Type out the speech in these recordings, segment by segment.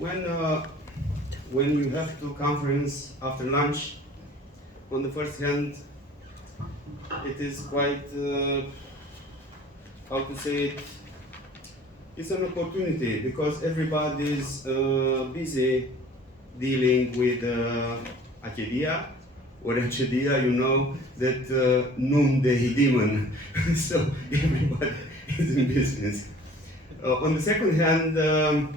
when you have to conference after lunch, on the first hand, it is quite, how to say it, it's an opportunity because everybody is busy dealing with acedia or acedia, you know, that noonday demon. So everybody is in business. On the second hand,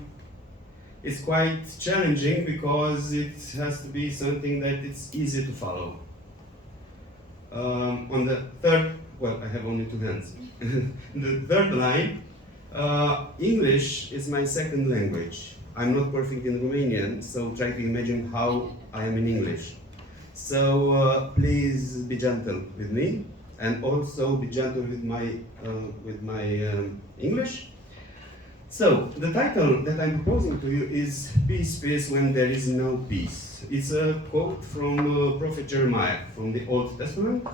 it's quite challenging because it has to be something that it's easy to follow. On the third, well, I have only two hands. The third line, English is my second language. I'm not perfect in Romanian, so try to imagine how I am in English. So please be gentle with me, and also be gentle with my English. So the title that I'm proposing to you is "Peace, Peace when there is no peace." It's a quote from Prophet Jeremiah from the Old Testament,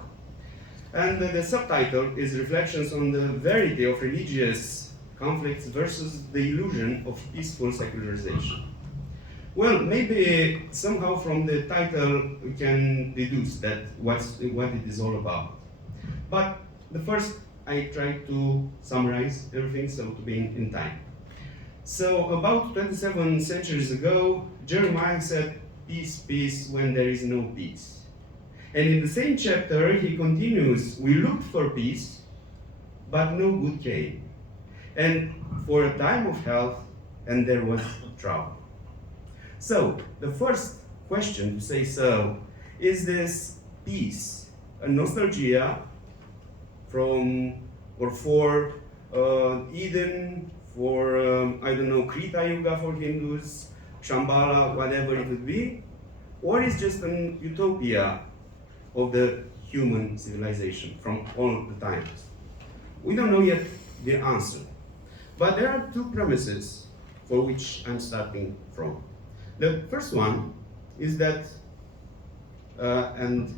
and the subtitle is "Reflections on the Verity of Religious Conflicts versus the Illusion of Peaceful Secularization." Well, maybe somehow from the title we can deduce that what it is all about. But the first, I try to summarize everything so to be in time. So about 27 centuries ago, Jeremiah said, "Peace, peace when there is no peace." And in the same chapter, he continues, "We looked for peace, but no good came. And for a time of health, and there was trouble." So, the first question to say so, is this peace a nostalgia from or for Eden, for, I don't know, Krita Yuga for Hindus, Shambhala, whatever it would be, or is just an utopia of the human civilization from all the times? We don't know yet the answer. But there are two premises for which I'm starting from. The first one is that, and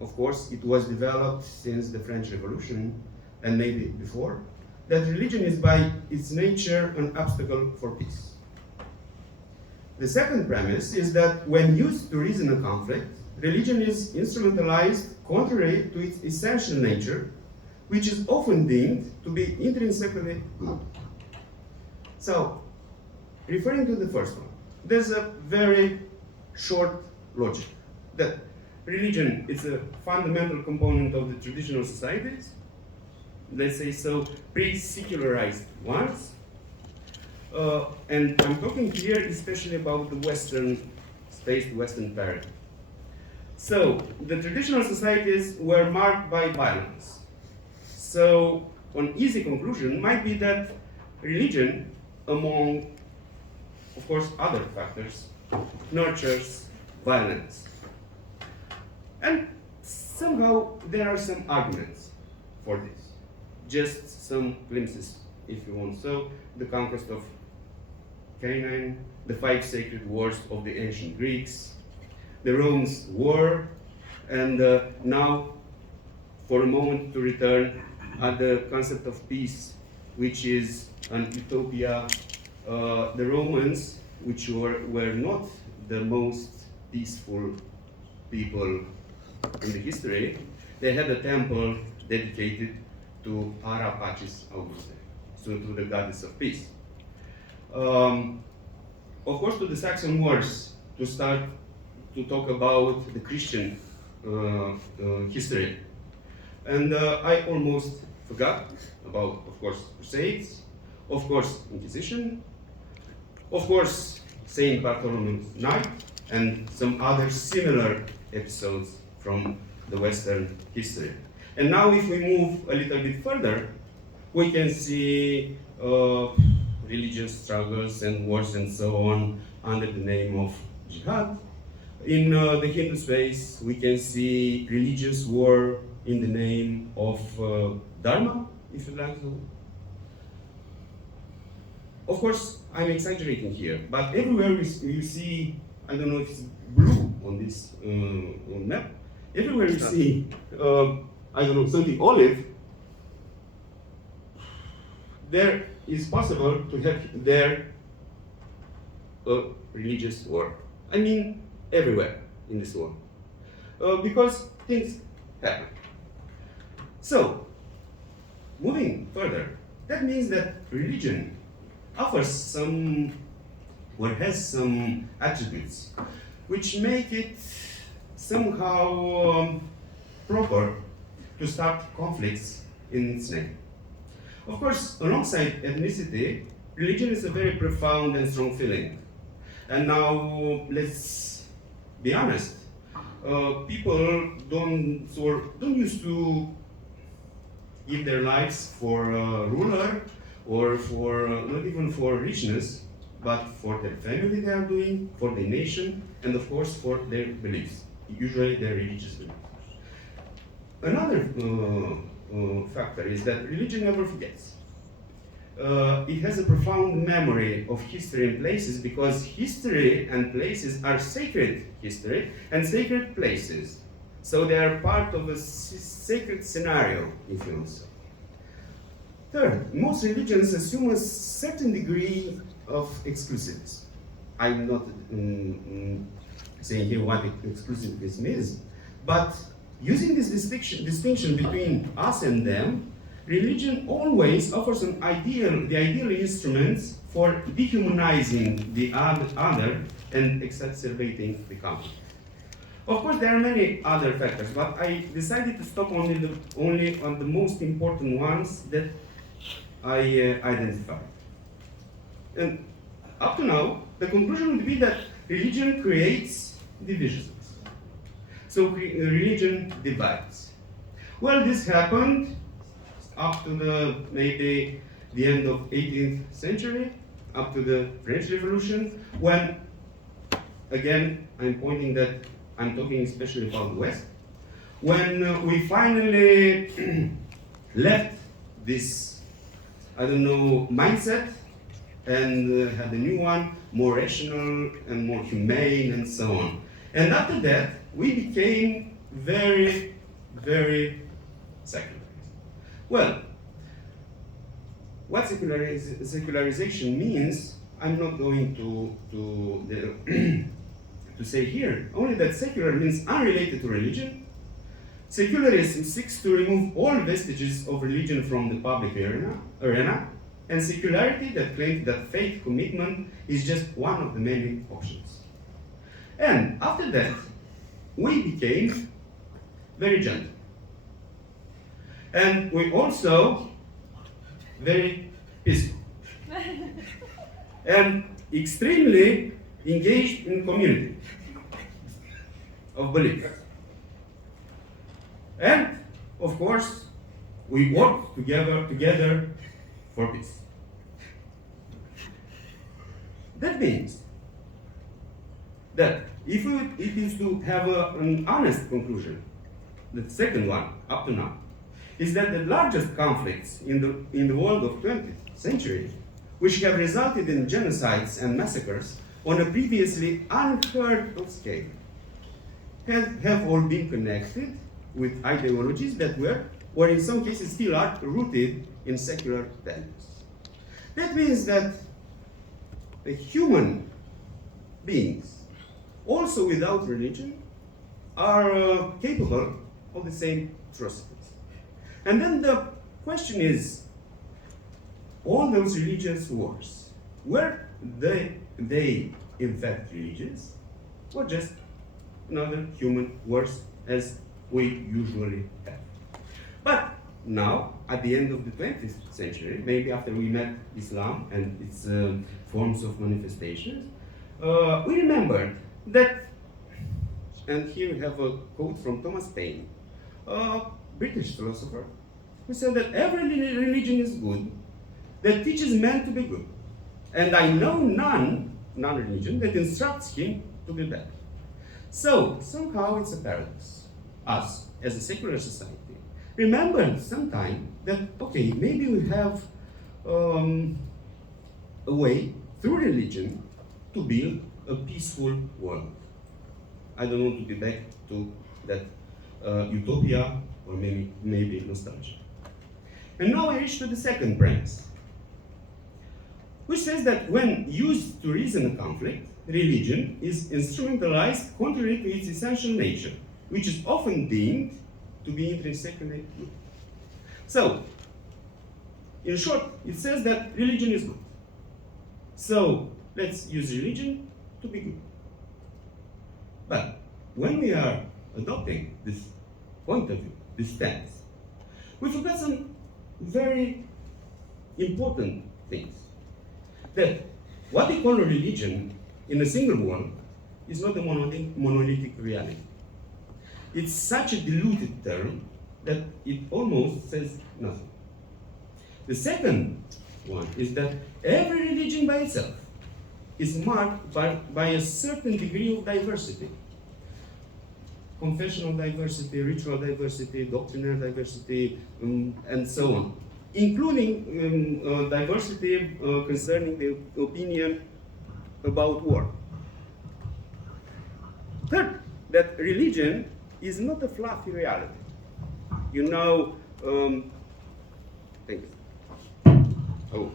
of course it was developed since the French Revolution, and maybe before, that religion is by its nature an obstacle for peace. The second premise is that when used to reason a conflict, religion is instrumentalized contrary to its essential nature, which is often deemed to be intrinsically good. So, referring to the first one, there's a very short logic that religion is a fundamental component of the traditional societies, let's say so, pre-secularized ones. And I'm talking here especially about the Western space, the Western paradigm. So, the traditional societies were marked by violence. So, an easy conclusion might be that religion, among, of course, other factors, nurtures violence. And somehow there are some arguments for this. Just some glimpses, if you want. So, the conquest of Canaan, the 5 sacred wars of the ancient Greeks, the Rome's war, and now, for a moment, to return at the concept of peace, which is an utopia. The Romans, which were not the most peaceful people in the history, they had a temple dedicated to Ara Pacis Auguste, so to the goddess of peace. Of course, to the Saxon Wars, to start to talk about the Christian history. And I almost forgot about, of course, Crusades, of course, Inquisition, of course, Saint Bartholomew's Night, and some other similar episodes from the Western history. And now if we move a little bit further, we can see religious struggles and wars and so on under the name of jihad. In the Hindu space, we can see religious war in the name of Dharma, if you like to. Of course, I'm exaggerating here, but everywhere you see, I don't know if it's blue on this map, everywhere you see, I don't know, something olive, there is possible to have there a religious war. I mean, everywhere in this world. Because things happen. So, moving further, that means that religion offers some, or has some attributes which make it somehow proper to start conflicts in its name. Of course, alongside ethnicity, religion is a very profound and strong feeling. And now, let's be honest, people don't used to give their lives for a ruler or for, not even for richness, but for their family they are doing, for the nation, and of course for their beliefs, usually their religious beliefs. Another factor is that religion never forgets. It has a profound memory of history and places because history and places are sacred history and sacred places. So they are part of a sacred scenario, if you will say. Third, most religions assume a certain degree of exclusiveness. I'm not saying here what exclusiveness means, but using this distinction between us and them, religion always offers the ideal instruments for dehumanizing the other and exacerbating the conflict. Of course, there are many other factors, but I decided to stop only on the most important ones that I identified. And up to now, the conclusion would be that religion creates divisions. So religion divides. Well, this happened up to maybe the end of 18th century, up to the French Revolution, when, again, I'm talking especially about the West, when we finally left this, mindset and had a new one, more rational and more humane and so on. And after that, we became very, very secular. Well, what secularization means, I'm not going to say here, only that secular means unrelated to religion. Secularism seeks to remove all vestiges of religion from the public arena, and secularity that claims that faith commitment is just one of the many options. And after that, we became very gentle. And we also very peaceful. And extremely engaged in community of belief. And of course, we work together for peace. That means that if it is to have an honest conclusion, the second one up to now, is that the largest conflicts in the world of 20th century, which have resulted in genocides and massacres on a previously unheard of scale, have all been connected with ideologies that were, or in some cases still are, rooted in secular values. That means that the human beings, also without religion, are capable of the same atrocities. And then the question is, all those religious wars, were they in fact religious, or just another human wars as we usually have? But now, at the end of the 20th century, maybe after we met Islam and its forms of manifestations, we remembered that, and here we have a quote from Thomas Paine, a British philosopher, who said that every religion is good that teaches man to be good. And I know non-religion that instructs him to be bad. So, somehow it's a paradox. Us, as a secular society, remember sometime that, okay, maybe we have a way through religion to build a peaceful world. I don't want to be back to that utopia or maybe nostalgia. And now I reach to the second premise. which says that when used to reason a conflict, religion is instrumentalized contrary to its essential nature, which is often deemed to be intrinsically good. So, in short, it says that religion is good. So, let's use religion to be good. But when we are adopting this point of view, this stance, we forgot some very important things. That what we call a religion in a single word is not a monolithic reality. It's such a diluted term that it almost says nothing. The second one is that every religion by itself is marked by a certain degree of diversity. Confessional diversity, ritual diversity, doctrinal diversity, and so on. Including diversity concerning the opinion about war. Third, that religion is not a fluffy reality. You know, thank you. Oh,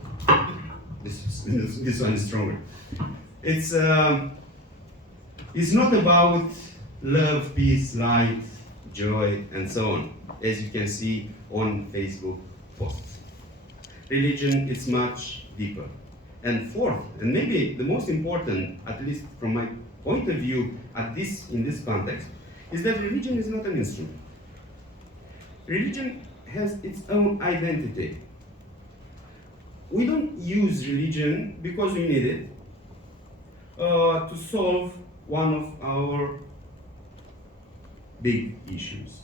this one is stronger. It's not about love, peace, light, joy, and so on, as you can see on Facebook posts. Religion is much deeper. And fourth, and maybe the most important, at least from my point of view, in this context, is that religion is not an instrument. Religion has its own identity. We don't use religion because we need it to solve one of our big issues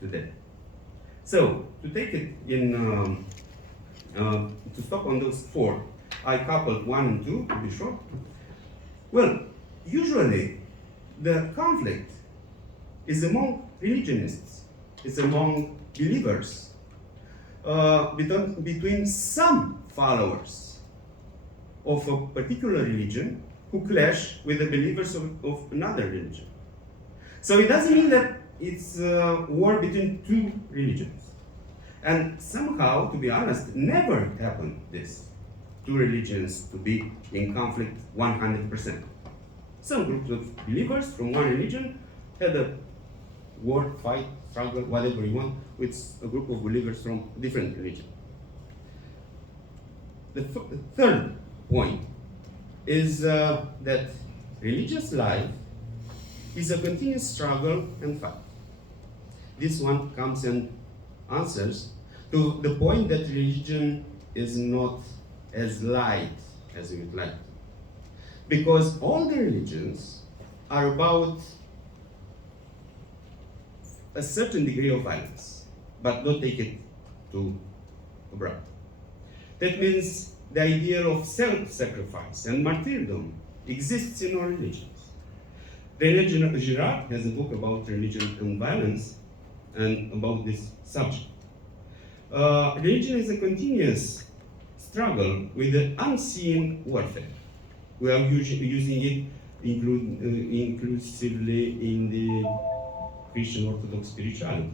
today. So, to take it in, to stop on those four, I coupled 1 and 2 to be short. Well, usually the conflict is among religionists, it's among believers, between some followers of a particular religion who clash with the believers of another religion. So it doesn't mean that it's a war between two religions. And somehow, to be honest, never happened this. Two religions to be in conflict 100%. Some groups of believers from one religion had a war, fight, struggle, whatever you want, with a group of believers from a different religion. The third point is that religious life is a continuous struggle and fight. This one comes and answers to the point that religion is not as light as we would like. Because all the religions are about a certain degree of violence, but don't take it too abrupt. That means the ideal of self-sacrifice and martyrdom exists in all religions. René Girard has a book about religion and violence and about this subject. Religion is a continuous struggle with the unseen warfare. We are using it inclusively in the Christian Orthodox spirituality.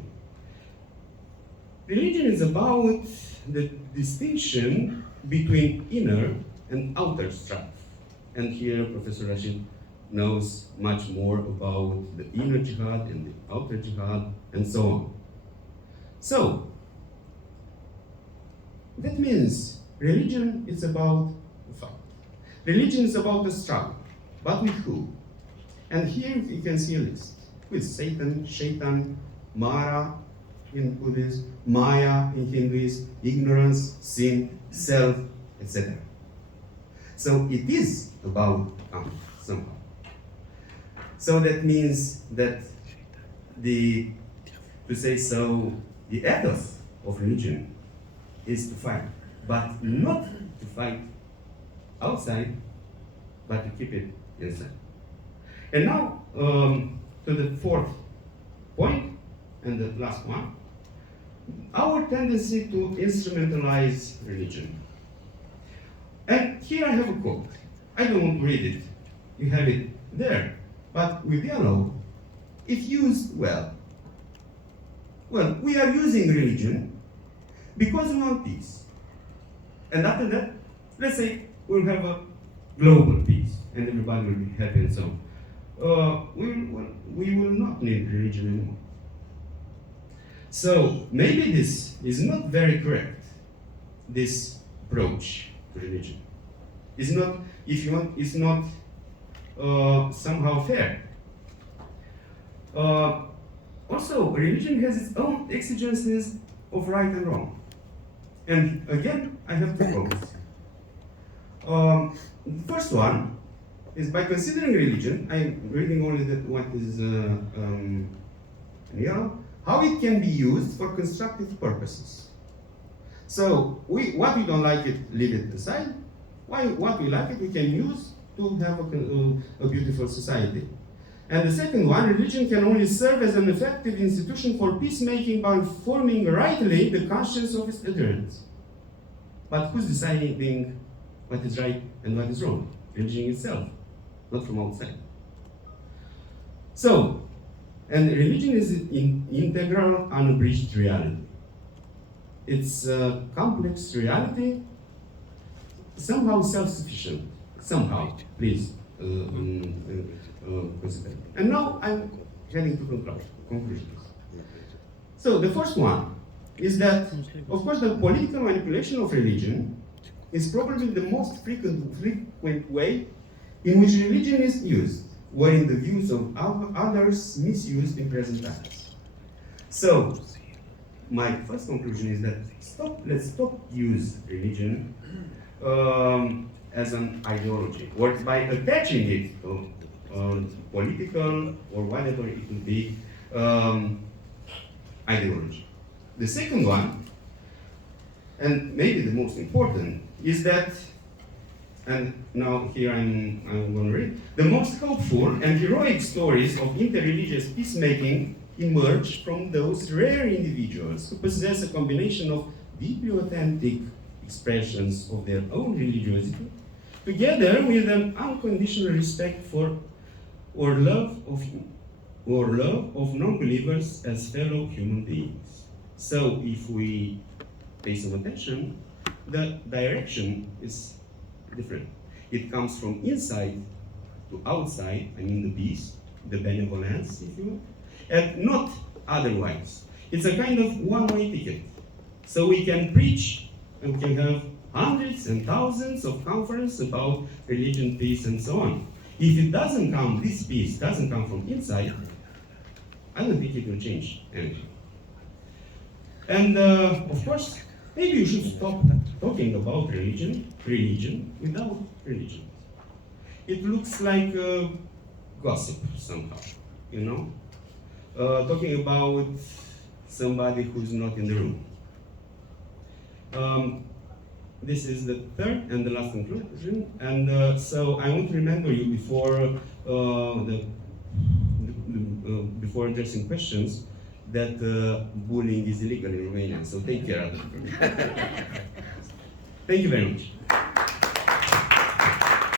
Religion is about the distinction between inner and outer strife. And here Professor Rashid knows much more about the inner jihad and the outer jihad and so on. So, that means religion is about a fight. Religion is about a struggle, but with who? And here you can see a list. With Satan, Shaitan, Mara in Buddhism, Maya in Hinduism, ignorance, sin, self, etc. So it is about conflict somehow. So that means that the ethos of religion is to fight, but not to fight outside, but to keep it inside. And now, to the fourth point, and the last one, our tendency to instrumentalize religion. And here I have a quote. I don't want to read it. You have it there. But with dialogue, if used well, we are using religion because we want peace. And after that, let's say we'll have a global peace, and everybody will be happy and so on. We will not need religion anymore. So maybe this is not very correct, this approach to religion. It's not, if you want, it's not somehow fair. Also, religion has its own exigencies of right and wrong. And again, I have two quotes. The first one is, by considering religion, I'm reading only what is how it can be used for constructive purposes. So, what we don't like it, leave it aside. What we like it, we can use to have a beautiful society. And the second one, religion can only serve as an effective institution for peacemaking by forming rightly the conscience of its adherents. But who's deciding what is right and what is wrong? Religion itself, not from outside. So, and religion is an integral, unabridged reality. It's a complex reality, somehow self-sufficient. Somehow, please consider. And now I'm heading to conclusions. So the first one is that, of course, the political manipulation of religion is probably the most frequent way in which religion is used, wherein the views of others misused in present times. So, my first conclusion is that let's stop use religion as an ideology, or by attaching it to political or whatever it would be ideology. The second one, and maybe the most important, is that, and now here I'm going to read, the most hopeful and heroic stories of interreligious peacemaking emerge from those rare individuals who possess a combination of deeply authentic expressions of their own religiosity, together with an unconditional respect for or love of non-believers as fellow human beings. So if we pay some attention, the direction is different. It comes from inside to outside, I mean the peace, the benevolence, if you will, and not otherwise. It's a kind of one-way ticket. So we can preach and we can have hundreds and thousands of conferences about religion, peace, and so on. If it doesn't come, this peace doesn't come from inside, I don't think it will change anything. And of course, maybe you should stop talking about religion without religion. It looks like gossip somehow, you know? Talking about somebody who's not in the room. This is the third and the last conclusion, and so I want to remember you before before addressing questions that bullying is illegal in Romania. So take care of it. Thank you very much.